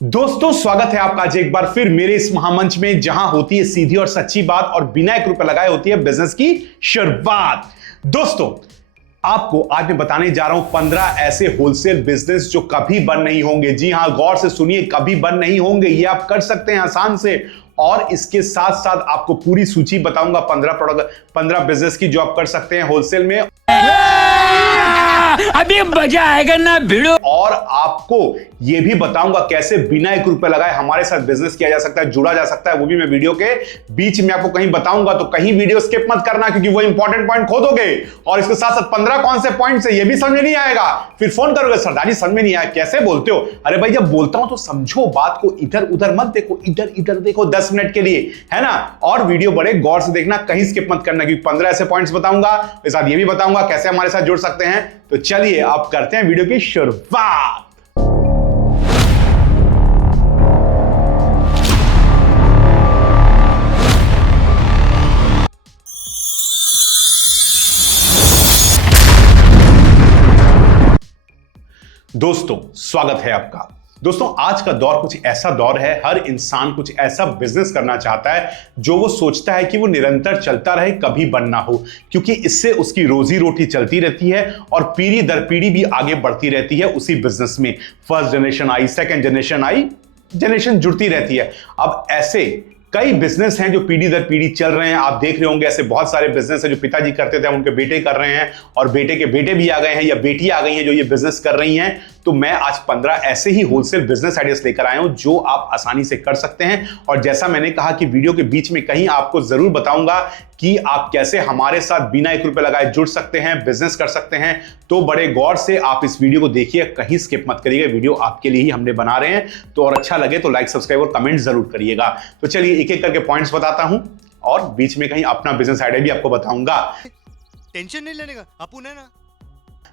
दोस्तों स्वागत है आपका आज एक बार फिर मेरे इस महामंच में, जहां होती है सीधी और सच्ची बात और बिना 1 रुपए लगाए होती है बिजनेस की शुरुआत। दोस्तों आपको आज मैं बताने जा रहा हूं 15 ऐसे होलसेल बिजनेस जो कभी बंद नहीं होंगे। जी हां, गौर से सुनिए, कभी बंद नहीं होंगे। ये आप कर सकते हैं आसान से, और इसके साथ साथ आपको पूरी सूची बताऊंगा 15 बिजनेस की जो आप कर सकते हैं होलसेल में। अभी मजा आएगा ना भिड़ो। और आपको यह भी बताऊंगा कैसे बिना 1 रुपए लगाए हमारे साथ बिजनेस किया जा सकता है, जुड़ा जा सकता है। वो भी मैं वीडियो के बीच में आपको कहीं बताऊंगा, तो कहीं वीडियो स्किप मत करना, क्योंकि वो इंपॉर्टेंट पॉइंट खो दोगे। और इसके साथ साथ 15 कौन से पॉइंट है ये भी समझ में नहीं आएगा, फिर फोन करोगे सरदार जी समझ में नहीं आया, कैसे बोलते हो। अरे भाई जब बोलता हूं तो समझो बात को, इधर उधर मत देखो, इधर इधर देखो 10 मिनट के लिए, है ना। और वीडियो बड़े गौर से देखना, कहीं स्किप मत करना, क्योंकि 15 ऐसे पॉइंट्स बताऊंगा, इसके साथ ये भी बताऊंगा कैसे हमारे साथ जुड़ सकते हैं। तो चलिए आप करते हैं वीडियो की शुरुआत। दोस्तों स्वागत है आपका। दोस्तों आज का दौर कुछ ऐसा दौर है, हर इंसान कुछ ऐसा बिजनेस करना चाहता है जो वो सोचता है कि वो निरंतर चलता रहे, कभी बंद ना हो, क्योंकि इससे उसकी रोजी रोटी चलती रहती है और पीढ़ी दर पीढ़ी भी आगे बढ़ती रहती है उसी बिजनेस में। फर्स्ट जनरेशन आई, सेकंड जनरेशन आई, जनरेशन जुड़ती रहती है। अब ऐसे कई बिजनेस हैं जो पीढ़ी दर पीढ़ी चल रहे हैं। आप देख रहे होंगे ऐसे बहुत सारे बिजनेस हैं जो पिताजी करते थे, उनके बेटे कर रहे हैं, और बेटे के बेटे भी आ गए हैं या बेटी आ गई हैं जो ये बिजनेस कर रही हैं। तो मैं आज 15 ऐसे ही होलसेल बिजनेस आइडियाज लेकर आया हूं जो आप आसानी से कर सकते हैं। और जैसा मैंने कहा कि वीडियो के बीच में कहीं आपको जरूर बताऊंगा कि आप कैसे हमारे साथ बिना 1 रुपए लगाए जुड़ सकते हैं, बिजनेस कर सकते हैं। तो बड़े गौर से आप इस वीडियो को देखिए, कहीं स्किप मत करिएगा, वीडियो आपके लिए ही हमने बना रहे हैं। तो और अच्छा लगे तो लाइक, सब्सक्राइब और कमेंट जरूर करिएगा। तो चलिए एक एक करके पॉइंट्स बताता हूं और बीच में कहीं अपना बिजनेस आइडिया भी आपको बताऊंगा। टेंशन नहीं लेने का, अपुन है ना।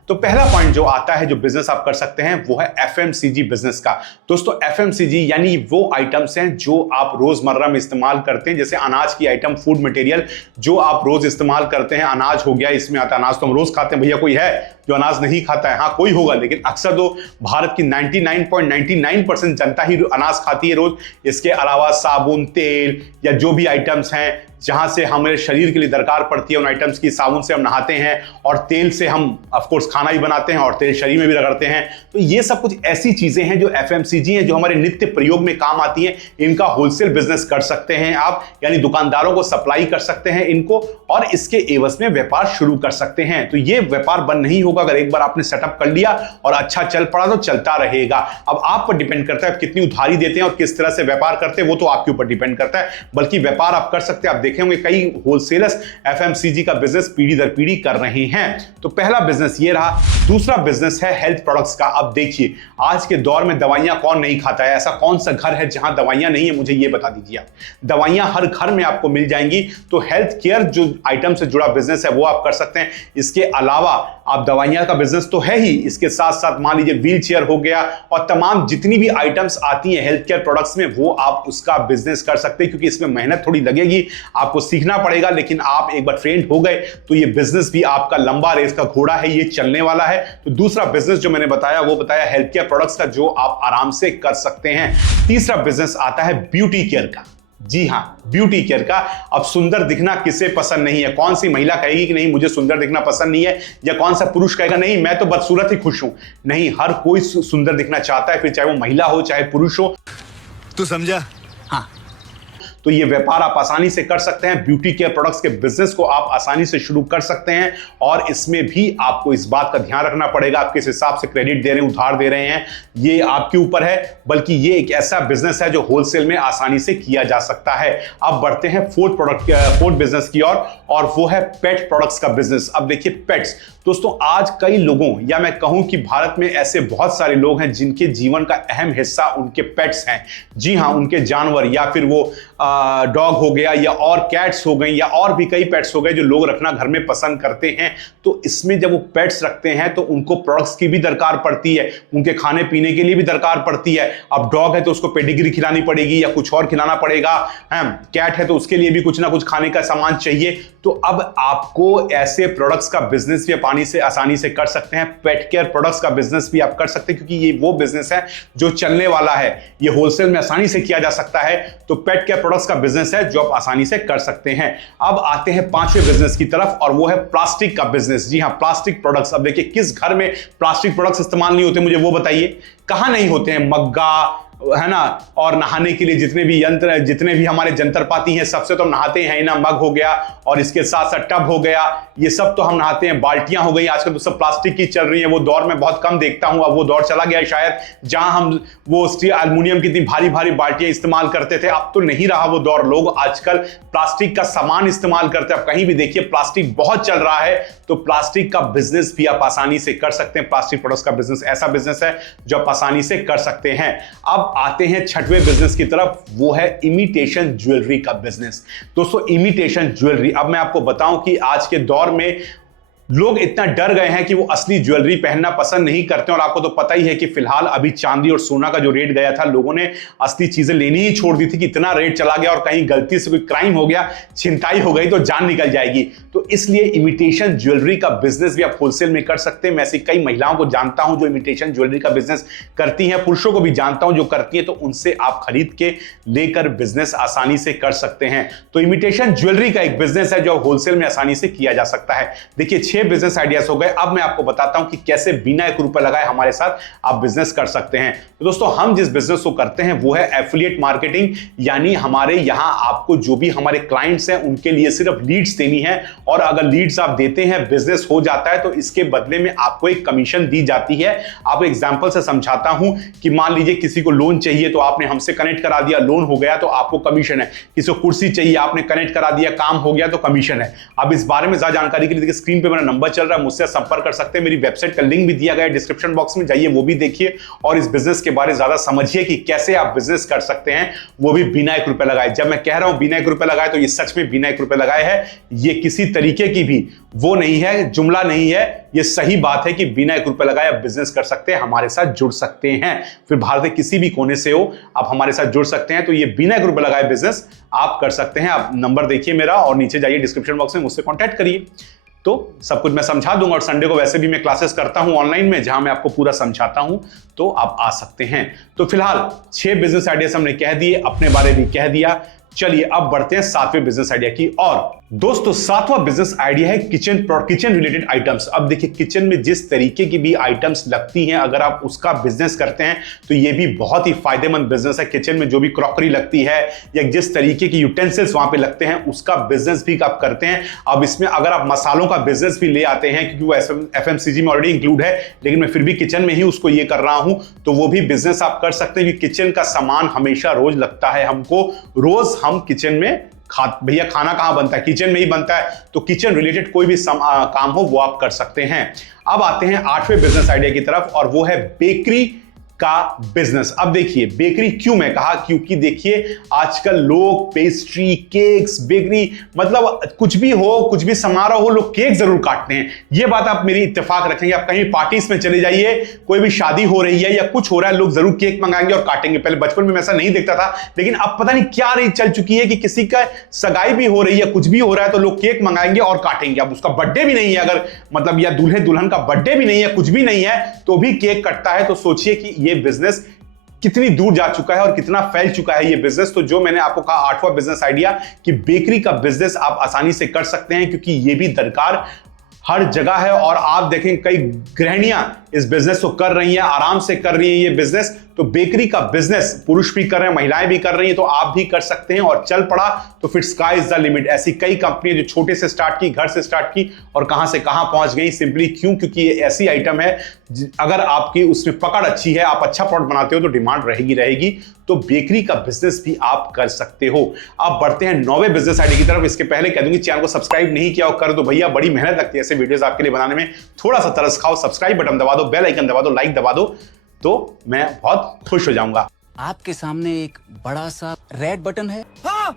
तो पहला पॉइंट जो आता है जो बिजनेस आप कर सकते हैं वो है एफएमसीजी बिजनेस का। दोस्तों एफएमसीजी यानी वो आइटम्स हैं जो आप रोजमर्रा में इस्तेमाल करते हैं, जैसे अनाज की आइटम, फूड मटेरियल जो आप रोज इस्तेमाल करते हैं। अनाज हो गया, इसमें आता है अनाज तो हम रोज खाते हैं, भैया कोई है जो अनाज नहीं खाता है? हाँ कोई होगा, लेकिन अक्सर तो भारत की 99.99% जनता ही अनाज खाती है रोज। इसके अलावा साबुन, तेल या जो भी आइटम्स हैं जहां से हमारे शरीर के लिए दरकार पड़ती है, उन आइटम्स की, साबुन से हम नहाते हैं और तेल से हम ऑफ कोर्स खाना भी बनाते हैं और तेल शरीर में भी रगड़ते हैं। तो ये सब कुछ ऐसी चीजें हैं जो एफएमसीजी हैं, जो हमारे नित्य प्रयोग में काम आती हैं। इनका होलसेल बिजनेस कर सकते हैं आप, यानी दुकानदारों को सप्लाई कर सकते हैं इनको, और इसके एवज में व्यापार शुरू कर सकते हैं। तो ये व्यापार बंद नहीं होगा, अगर एक बार आपने सेटअप कर लिया और अच्छा चल पड़ा तो चलता रहेगा। अब आप पर डिपेंड करता है कितनी उधारी देते हैं और किस तरह से व्यापार करते हैं, वो तो आपके ऊपर डिपेंड करता है। बल्कि व्यापार आप कर सकते हैं। आप देखेंगे कई होलसेलर्स एफएमसीजी का बिजनेस पीढ़ी दर पीढ़ी कर रहे हैं। तो पहला बिजनेस ये रहा। दूसरा बिजनेस है हेल्थ प्रोडक्ट्स का। अब देखिए आज के दौर में दवाइयां कौन नहीं खाता है? ऐसा कौन सा घर है जहां दवाइयां नहीं है? मुझे ये बता दीजिए आप। दवाइयां हर घर में आपको मिल जाएंगी। तो हेल्थ केयर जो आइटम से जुड़ा बिजनेस है वो आप कर सकते हैं। इसके अलावा आप दवाइयां का बिजनेस तो है ही, इसके साथ साथ मान लीजिए व्हील चेयर हो गया और तमाम जितनी भी आइटम्स आती हैं हेल्थ केयर प्रोडक्ट्स में, वो आप उसका बिजनेस कर सकते हैं। क्योंकि इसमें मेहनत थोड़ी लगेगी, आपको सीखना पड़ेगा, लेकिन आप एक बार ट्रेंड हो गए तो ये बिजनेस भी आपका लंबा रेस का घोड़ा है, ये चलने वाला है। तो दूसरा बिजनेस जो मैंने बताया वो बताया हेल्थ केयर प्रोडक्ट्स का, जो आप आराम से कर सकते हैं। तीसरा बिजनेस आता है ब्यूटी केयर का। जी हां, ब्यूटी केयर का। अब सुंदर दिखना किसे पसंद नहीं है? कौन सी महिला कहेगी कि नहीं मुझे सुंदर दिखना पसंद नहीं है, या कौन सा पुरुष कहेगा नहीं मैं तो बदसूरत ही खुश हूं? नहीं, हर कोई सुंदर दिखना चाहता है, फिर चाहे वो महिला हो चाहे पुरुष हो। तू समझा? हाँ। तो ये व्यापार आप आसानी से कर सकते हैं। ब्यूटी केयर प्रोडक्ट्स के बिजनेस को आप आसानी से शुरू कर सकते हैं, और इसमें भी आपको इस बात का ध्यान रखना पड़ेगा आप किस हिसाब से क्रेडिट दे रहे हैं, उधार दे रहे हैं, ये आपके ऊपर है। बल्कि ये एक ऐसा बिजनेस है जो होलसेल में आसानी से किया जा सकता है। अब बढ़ते हैं फोर्थ बिजनेस की ओर, और वो है पेट प्रोडक्ट्स का बिजनेस। अब देखिए पेट्स, दोस्तों आज कई लोगों, या मैं कहूं कि भारत में ऐसे बहुत सारे लोग हैं जिनके जीवन का अहम हिस्सा उनके पेट्स हैं। जी हां, उनके जानवर, या फिर वो डॉग हो गया या और कैट्स हो गई या और भी कई पेट्स हो गए जो लोग रखना घर में पसंद करते हैं, तो इसमें जब वो पेट्स रखते हैं तो उनको प्रोडक्ट्स की भी दरकार पड़ती है, उनके खाने पीने के लिए भी दरकार पड़ती है। अब डॉग है तो उसको पेडिग्री खिलानी पड़ेगी या कुछ और खिलाना पड़ेगा, कैट है तो उसके लिए भी कुछ ना कुछ खाने का सामान चाहिए। तो अब आपको ऐसे प्रोडक्ट्स का बिजनेस भी आसानी से कर सकते हैं। पेट केयर प्रोडक्ट्स का बिजनेस भी आप कर सकते हैं, क्योंकि ये वो बिजनेस है जो चलने वाला है, ये होलसेल में आसानी से किया जा सकता है। तो पेट केयर प्रोडक्ट्स का बिजनेस है जो आप आसानी से कर सकते हैं। अब आते हैं पांचवें बिजनेस की तरफ, और वो है प्लास्टिक का बिजनेस। जी हां, प्लास्टिक प्रोडक्ट्स। अब देखिए, किस घर में प्लास्टिक प्रोडक्ट्स इस्तेमाल नहीं होते, मुझे वो बताइए। कहां नहीं होते हैं? मग्गा है ना, और नहाने के लिए जितने भी यंत्र, जितने भी हमारे जंत्रपाती हैं, सबसे तो हम नहाते हैं ना। मग हो गया और इसके साथ साथ टब हो गया, ये सब तो हम नहाते हैं। बाल्टियां हो गई, आजकल तो सब प्लास्टिक की चल रही है। वो दौर में बहुत कम देखता हूं, अब वो दौर चला गया शायद, जहां हम वो स्टील एल्युमिनियम की इतनी भारी भारी बाल्टियां इस्तेमाल करते थे। अब तो नहीं रहा वो दौर, लोग आजकल प्लास्टिक का सामान इस्तेमाल करते हैं। अब कहीं भी देखिए प्लास्टिक बहुत चल रहा है, तो प्लास्टिक का बिजनेस भी आप आसानी से कर सकते हैं। प्लास्टिक प्रोडक्ट्स का बिजनेस ऐसा बिजनेस है जो आप आसानी से कर सकते हैं। अब आते हैं छठवें बिजनेस की तरफ, वो है इमिटेशन ज्वेलरी का बिजनेस। दोस्तों, इमिटेशन ज्वेलरी, अब मैं आपको बताऊं कि आज के दौर में लोग इतना डर गए हैं कि वो असली ज्वेलरी पहनना पसंद नहीं करते। और आपको तो पता ही है कि फिलहाल अभी चांदी और सोना का जो रेट गया था, लोगों ने असली चीजें लेनी ही छोड़ दी थी कि इतना रेट चला गया, और कहीं गलती से कोई क्राइम हो गया, छिनताई हो गई तो जान निकल जाएगी। तो इसलिए इमिटेशन ज्वेलरी का बिजनेस भी आप होलसेल में कर सकते हैं। मैं ऐसी कई महिलाओं को जानता हूं जो इमिटेशन ज्वेलरी का बिजनेस करती हैं, पुरुषों को भी जानता हूं जो करती हैं, तो उनसे आप खरीद के लेकर बिजनेस आसानी से कर सकते हैं। तो इमिटेशन ज्वेलरी का एक बिजनेस है जो होलसेल में आसानी से किया जा सकता है। देखिए, 6 बिजनेस आइडियाज हो गए। अब मैं आपको बताता हूं कि कैसे बिना 1 रुपए लगाए हमारे साथ आप बिजनेस कर सकते हैं। तो दोस्तों, हम जिस बिजनेस को करते हैं वो है एफिलिएट मार्केटिंग, यानी हमारे यहां आपको जो भी हमारे क्लाइंट्स हैं उनके लिए सिर्फ लीड्स देनी है, और अगर लीड्स आप देते हैं, बिजनेस हो जाता है, तो इसके बदले में आपको एक कमीशन दी जाती है। आपको एग्जांपल से समझाता हूं कि मान लीजिए किसी को लोन चाहिए तो आपने हमसे कनेक्ट करा दिया, लोन हो गया तो आपको कमीशन है। किसी को कुर्सी चाहिए, आपने कनेक्ट करा दिया, काम हो गया तो कमीशन है। अब इस बारे में ज्यादा जानकारी के लिए देखिए, स्क्रीन पे मेरा नंबर चल रहा है, मुझसे संपर्क कर सकते हैं। मेरी वेबसाइट का लिंक भी दिया गया है डिस्क्रिप्शन बॉक्स में, जाइए वो भी देखिए और इस बिजनेस के बारे में ज्यादा समझिए कि कैसे आप बिजनेस कर सकते हैं, वो भी बिना 1 रुपए लगाए। जब मैं कह रहा हूं बिना 1 रुपए लगाए, तो ये सच में बिना 1 रुपए लगाए है, ये किसी तरीके की भी वो नहीं है, जुमला नहीं है, ये सही बात है कि बिना 1 रुपए लगाए आप बिजनेस कर सकते हैं, हमारे साथ जुड़ सकते हैं। फिर भारत के किसी भी कोने से हो, आप हमारे साथ जुड़ सकते हैं। तो ये बिना 1 रुपए लगाए बिजनेस आप कर सकते हैं। आप नंबर देखिए मेरा और नीचे जाइए डिस्क्रिप्शन बॉक्स में, मुझसे कॉन्टैक्ट करिए, तो सब कुछ मैं समझा दूंगा। और संडे को वैसे भी मैं क्लासेस करता हूं ऑनलाइन में, जहां मैं आपको पूरा समझाता हूं, तो आप आ सकते हैं। तो फिलहाल 6 बिजनेस आइडियाज हमने कह दिए, अपने बारे में कह दिया। चलिए अब बढ़ते हैं 7वें बिजनेस आइडिया की। और दोस्तों, 7वां बिजनेस आइडिया है किचन रिलेटेड आइटम्स। अब देखिए, किचन में जिस तरीके की भी आइटम्स लगती हैं, अगर आप उसका बिजनेस करते हैं तो ये भी बहुत ही फायदेमंद बिजनेस है। किचन में जो भी क्रॉकरी लगती है या जिस तरीके की यूटेंसिल्स वहां पे लगते हैं, उसका बिजनेस भी आप करते हैं। अब इसमें अगर आप मसालों का बिजनेस भी ले आते हैं, क्योंकि वो FMCG में ऑलरेडी इंक्लूड है, लेकिन मैं फिर भी किचन में ही उसको ये कर रहा हूं, तो वो भी बिजनेस आप कर सकते हैं। क्योंकि किचन का सामान हमेशा रोज लगता है हमको, रोज हम किचन में भैया खाना कहां बनता है, किचन में ही बनता है। तो किचन रिलेटेड कोई भी काम हो वो आप कर सकते हैं। अब आते हैं 8वें बिजनेस आइडिया की तरफ, और वो है बेकरी का बिजनेस। अब देखिए, बेकरी क्यों मैं कहा, क्योंकि देखिए आजकल लोग पेस्ट्री, केक्स, बेकरी, मतलब कुछ भी हो, कुछ भी समारोह हो, लोग केक जरूर काटते हैं। ये बात आप मेरी इत्तेफाक रखेंगे। आप कहीं पार्टीज में चले जाइए, कोई भी शादी हो रही है या कुछ हो रहा है, लोग जरूर केक मंगाएंगे और काटेंगे। पहले बचपन में ऐसा नहीं देखता था, लेकिन अब पता नहीं क्या रीत चल चुकी है कि किसी का सगाई भी हो रही है, कुछ भी हो रहा है, तो लोग केक मंगाएंगे और काटेंगे। अब उसका बर्थडे भी नहीं है, अगर मतलब या दूल्हे दुल्हन का बर्थडे भी नहीं है, कुछ भी नहीं है, तो भी केक कटता है। तो सोचिए कि ये बिजनेस कितनी दूर जा चुका है और कितना फैल चुका है ये बिजनेस। तो जो मैंने आपको कहा 8वां बिजनेस आइडिया कि बेकरी का बिजनेस आप आसानी से कर सकते हैं, क्योंकि ये भी दरकार हर जगह है। और आप देखें कई गृहिणियां इस बिजनेस को कर रही हैं, आराम से कर रही हैं ये बिजनेस। तो बेकरी का बिजनेस पुरुष भी कर रहे हैं, महिलाएं भी कर रही हैं, तो आप भी कर सकते हैं। और चल पड़ा तो फिर स्काई इज द लिमिट। ऐसी कई कंपनियां जो छोटे से स्टार्ट की, घर से स्टार्ट की, और कहां से कहां पहुंच गई। सिंपली क्यों? क्योंकि ये ऐसी आइटम है, अगर आपकी उसमें पकड़ अच्छी है, आप अच्छा प्रोडक्ट बनाते हो, तो डिमांड रहेगी। तो बेकरी का बिजनेस भी आप कर सकते हो। अब बढ़ते हैं 9वें बिजनेस आइडिया की तरफ। इसके पहले कह दूंगी, चैनल को सब्सक्राइब नहीं किया हो कर दो भैया, बड़ी मेहनत लगती है ऐसे वीडियोस आपके लिए बनाने में। थोड़ा सा तरस खाओ, सब्सक्राइब बटन दबा दो, बेल आइकन दबा दो, लाइक दबा दो, तो मैं बहुत खुश हो जाऊंगा। आपके सामने एक बड़ा सा रेड बटन है। हाँ,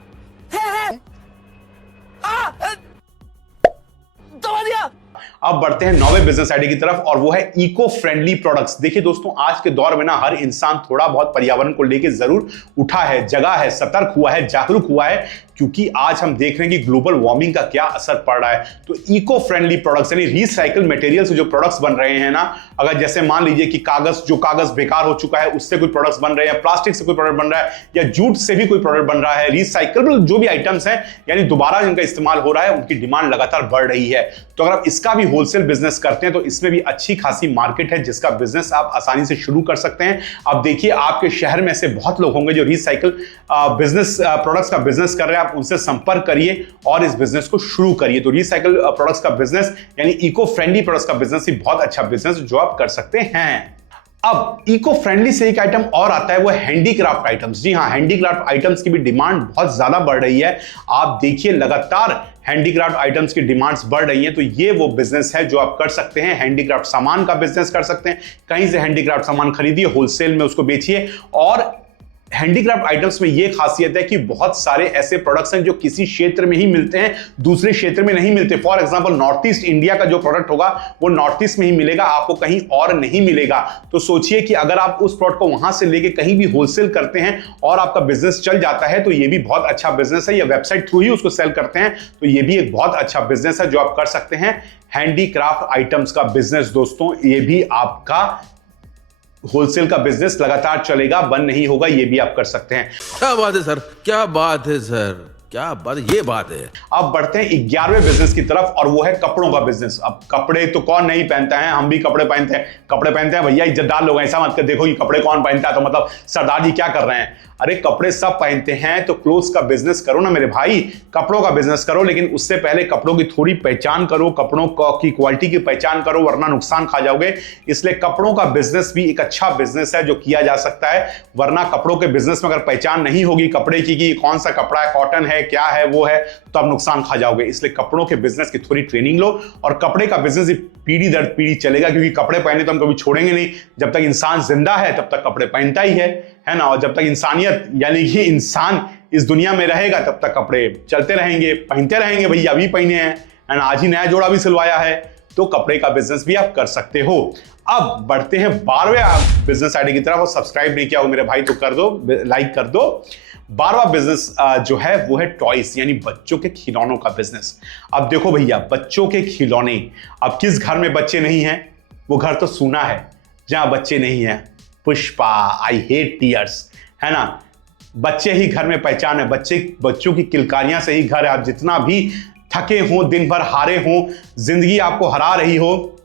अब बढ़ते हैं नौवे बिजनेस आइडिया की तरफ और वो है इको फ्रेंडली प्रोडक्ट्स। देखिए दोस्तों, आज के दौर में ना हर इंसान थोड़ा बहुत पर्यावरण को लेकर जरूर उठा है, जगा है, सतर्क हुआ है, जागरूक हुआ है, क्योंकि आज हम देख रहे हैं कि ग्लोबल वार्मिंग का क्या असर पड़ रहा है। तो इको फ्रेंडली प्रोडक्ट्स यानी रिसाइकल मटेरियल से जो प्रोडक्ट्स बन रहे हैं ना, अगर जैसे मान लीजिए कि कागज बेकार हो चुका है उससे कोई प्रोडक्ट्स बन रहे हैं, प्लास्टिक से कोई प्रोडक्ट बन रहा है, या जूट से भी कोई प्रोडक्ट बन रहा है, रिसाइकलेबल जो भी आइटम्स हैं यानी दोबारा जिनका इस्तेमाल हो रहा है, उनकी डिमांड लगातार बढ़ रही है। तो अगर आप इसका भी होलसेल बिजनेस करते हैं तो इसमें भी अच्छी खासी मार्केट है जिसका बिजनेस आप आसानी से शुरू कर सकते हैं। अब देखिए, आपके शहर में से बहुत लोग होंगे जो रिसाइकल बिजनेस प्रोडक्ट्स का बिजनेस कर रहे हैं, आप उनसे संपर्क करिए और इस बिजनेस को शुरू करिए। तो रिसाइकल प्रोडक्ट्स का बिजनेस यानी इको फ्रेंडली प्रोडक्ट्स का बिजनेस ही बहुत अच्छा बिजनेस जो आप कर सकते हैं। अब इको फ्रेंडली से एक आइटम और आता है, वो हैंडीक्राफ्ट आइटम्स। जी हां, हैंडीक्राफ्ट आइटम्स की भी डिमांड बहुत ज्यादा बढ़ रही है। आप देखिए, लगातार हैंडीक्राफ्ट आइटम्स की डिमांड्स बढ़ रही हैं। तो ये वो बिजनेस है जो आप कर सकते हैं। हैंडीक्राफ्ट सामान का बिजनेस कर सकते हैं, कहीं से हैंडीक्राफ्ट सामान खरीदिए, होलसेल में उसको बेचिए। और हैंडीक्राफ्ट आइटम्स में यह खासियत है कि बहुत सारे ऐसे प्रोडक्ट्स हैं जो किसी क्षेत्र में ही मिलते हैं, दूसरे क्षेत्र में नहीं मिलते। For example, north east India का जो प्रोडक्ट होगा वो नॉर्थ ईस्ट में ही मिलेगा, आपको कहीं और नहीं मिलेगा। तो सोचिए कि अगर आप उस प्रोडक्ट को वहां से लेके कहीं भी होलसेल करते हैं और आपका बिजनेस चल जाता है तो ये भी बहुत अच्छा बिजनेस है, या वेबसाइट थ्रू ही उसको सेल करते हैं तो ये भी एक बहुत अच्छा बिजनेस है जो आप कर सकते हैं। हैंडीक्राफ्ट आइटम्स का बिजनेस दोस्तों, ये भी आपका होलसेल का बिजनेस लगातार चलेगा, बंद नहीं होगा, ये भी आप कर सकते हैं। क्या बात है सर, क्या बात है सर, क्या बात, ये बात है। अब बढ़ते हैं 11वें बिजनेस की तरफ और वो है कपड़ों का बिजनेस। अब कपड़े तो कौन नहीं पहनता है, हम भी कपड़े पहनते हैं भैया, इज्जतदार लोग। ऐसा मत कर देखो कि कपड़े कौन पहनता है तो मतलब सरदार जी क्या कर रहे हैं। अरे कपड़े सब पहनते हैं, तो क्लोथ्स का बिजनेस करो ना मेरे भाई, कपड़ों का बिजनेस करो, लेकिन उससे पहले कपड़ों की थोड़ी पहचान करो, कपड़ों की क्वालिटी की पहचान करो, वरना नुकसान खा जाओगे। इसलिए कपड़ों का बिजनेस भी एक अच्छा बिजनेस है जो किया जा सकता है। वरना कपड़ों के बिजनेस में अगर पहचान नहीं होगी कपड़े की कि कौन सा कपड़ा है, कॉटन है, क्या है, वो है, तो आप नुकसान खा जाओगे। इसलिए कपड़ों के बिजनेस की थोड़ी ट्रेनिंग लो, और कपड़े का बिजनेस पीढ़ी दर पीढ़ी चलेगा, क्योंकि कपड़े पहने तो हम कभी छोड़ेंगे नहीं। जब तक इंसान जिंदा है तब तक कपड़े पहनता ही है ना। और जब तक इंसानियत यानी कि इंसान इस दुनिया में रहेगा तब तक कपड़े चलते रहेंगे, पहनते रहेंगे। भैया अभी पहने हैं ना, आज ही नया जोड़ा भी सिलवाया है, तो कपड़े का बिजनेस भी आप कर सकते हो। अब बढ़ते हैं 12वें बिजनेस आइडिया की तरफ। और सब्सक्राइब नहीं किया हो मेरे भाई तो कर दो, लाइक कर दो। 12वां बिजनेस जो है वो है टॉयज यानी बच्चों के खिलौनों का बिजनेस। अब देखो भैया, बच्चों के खिलौने, अब किस घर में बच्चे नहीं हैं? वो घर तो सूना है जहां बच्चे नहीं हैं। पुष्पा, आई हेट टीयर्स, है ना। बच्चे ही घर में पहचान है, बच्चों की किलकारियां से ही घर है। आप जितना भी थके हो, दिन भर हारे हो, जिंदगी आपको हरा रही हो,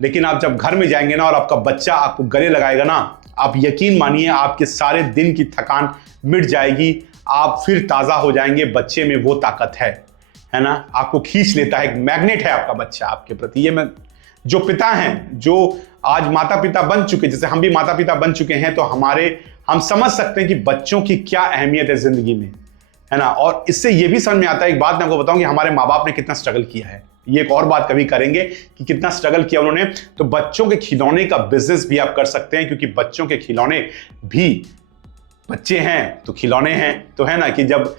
लेकिन आप जब घर में जाएंगे ना और आपका बच्चा आपको गले लगाएगा ना, आप यकीन मानिए आपके सारे दिन की थकान मिट जाएगी, आप फिर ताजा हो जाएंगे। बच्चे में वो ताकत है ना, आपको खींच लेता है, एक मैग्नेट है आपका बच्चा आपके प्रति। ये मैं जो पिता हैं, जो आज माता पिता बन चुके, जैसे हम भी माता पिता बन चुके हैं, तो हम समझ सकते हैं कि बच्चों की क्या अहमियत है जिंदगी में, है ना। और इससे ये भी समझ में आता है, एक बात मैं आपको बताऊं कि हमारे माँ बाप ने कितना स्ट्रगल किया है। ये एक और बात कभी करेंगे कि कितना स्ट्रगल किया उन्होंने। तो बच्चों के खिलौने का बिजनेस भी आप कर सकते हैं, क्योंकि बच्चों के खिलौने भी, बच्चे हैं तो खिलौने हैं, तो है ना कि जब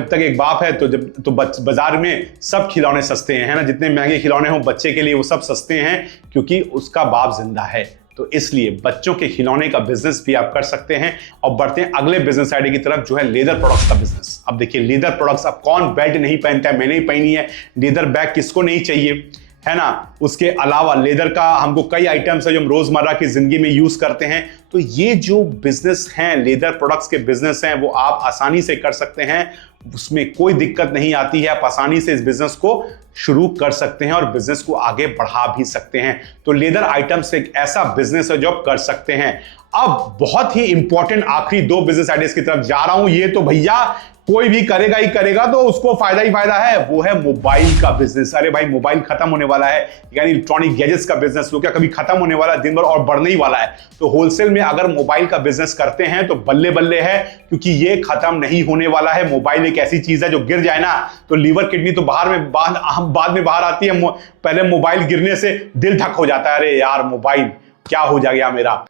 तक एक बाप है तो बाजार में सब खिलौने सस्ते हैं, है ना। जितने महंगे खिलौने हो बच्चे के लिए वो सब सस्ते हैं, क्योंकि उसका बाप जिंदा है। तो इसलिए बच्चों के खिलौने का बिजनेस भी आप कर सकते हैं। और बढ़ते हैं अगले बिजनेस आइडिया की तरफ, जो है लेदर प्रोडक्ट्स का बिजनेस। अब देखिए, लेदर प्रोडक्ट्स, अब कौन बेल्ट नहीं पहनता है, मैंने ही पहनी है। लेदर बैग किसको नहीं चाहिए, है ना। उसके अलावा लेदर का हमको कई आइटम्स है जो हम रोजमर्रा की जिंदगी में यूज करते हैं। तो ये जो बिजनेस हैं, लेदर प्रोडक्ट्स के बिजनेस हैं, वो आप आसानी से कर सकते हैं, उसमें कोई दिक्कत नहीं आती है। आप आसानी से इस बिजनेस को शुरू कर सकते हैं और बिजनेस को आगे बढ़ा भी सकते हैं। तो लेदर आइटम्स एक ऐसा बिजनेस है जो आप कर सकते हैं। अब बहुत ही इंपॉर्टेंट आखिरी 2 बिजनेस आइडियाज की तरफ जा रहा हूं। ये तो भैया कोई भी करेगा ही करेगा, तो उसको फायदा ही फायदा है, वो है मोबाइल का बिजनेस। अरे भाई, मोबाइल खत्म होने वाला है, यानी इलेक्ट्रॉनिक गैजेट्स का बिजनेस तो क्या कभी खत्म होने वाला है? दिन भर और बढ़ने ही वाला है। तो होलसेल में अगर मोबाइल का बिजनेस करते हैं तो बल्ले बल्ले है, क्योंकि ये खत्म नहीं होने वाला है। मोबाइल एक ऐसी चीज है जो गिर जाए ना तो लीवर किडनी तो बाद में बाहर आती है। पहले मोबाइल गिरने से दिल धक हो जाता है, अरे यार मोबाइल क्या हो जाएगा मेरा।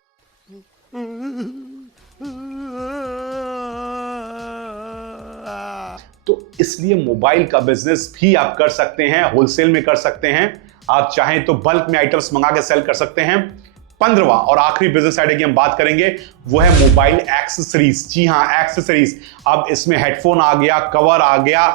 इसलिए मोबाइल का बिजनेस भी आप कर सकते हैं, होलसेल में कर सकते हैं, आप चाहें तो बल्क में आइटम्स मंगा के सेल कर सकते हैं। 15वां और आखिरी बिजनेस आइडिया की हम बात करेंगे वो है मोबाइल एक्सेसरीज। जी हां, एक्सेसरीज। अब इसमें हेडफोन आ गया, कवर आ गया,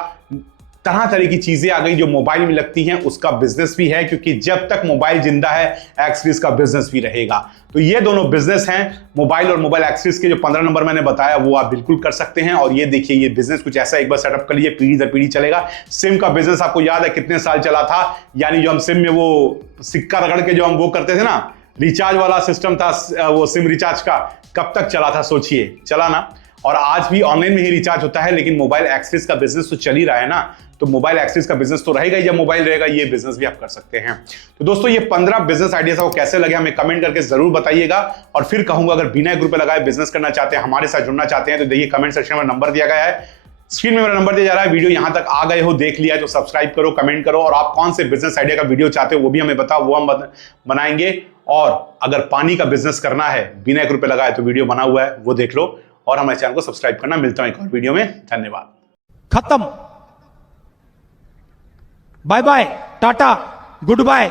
तरह तरह की चीजें आ गई जो मोबाइल में लगती हैं, उसका बिजनेस भी है, क्योंकि जब तक मोबाइल जिंदा है एक्सेसरीज का बिजनेस भी रहेगा। तो ये दोनों बिजनेस हैं, मोबाइल और मोबाइल एक्सेसरीज के। जो 15 नंबर मैंने बताया वो आप बिल्कुल कर सकते हैं। और ये देखिए, ये बिजनेस कुछ ऐसा, एक बार सेटअप कर लीजिए, पीढ़ी दर पीढ़ी चलेगा। सिम का बिजनेस आपको याद है कितने साल चला था? यानी जो हम सिम में वो सिक्का रगड़ के जो हम वो करते थे ना, रिचार्ज वाला सिस्टम था, वो सिम रिचार्ज का, कब तक चला था सोचिए, चला ना। और आज भी ऑनलाइन में ही रिचार्ज होता है, लेकिन मोबाइल एक्सेसरीज का बिजनेस तो चल ही रहा है ना। तो मोबाइल एक्सेसरीज का बिजनेस तो रहेगा ही, जब मोबाइल रहेगा ये बिजनेस भी आप कर सकते हैं। तो दोस्तों, ये 15 बिजनेस आइडियाज आपको कैसे लगे हमें कमेंट करके जरूर बताइएगा। और फिर कहूंगा, अगर बिना ग्रुप पे लगाए बिजनेस करना चाहते हैं, हमारे साथ जुड़ना चाहते हैं, तो देखिए कमेंट सेक्शन में नंबर दिया गया है, स्क्रीन में मेरा नंबर दिया जा रहा है। वीडियो यहां तक आ गए हो, देख लिया है, तो सब्सक्राइब करो, कमेंट करो, और आप कौन से बिजनेस आइडिया का वीडियो चाहते हो वो भी हमें बताओ, वो हम बनाएंगे। और अगर पानी का बिजनेस करना है बिना ग्रुप पे लगाए तो वीडियो बना हुआ है, वो देख लो, और हमारे चैनल को सब्सक्राइब करना। मिलता हूं एक और वीडियो में, धन्यवाद। खत्म। Bye bye, tata, good bye.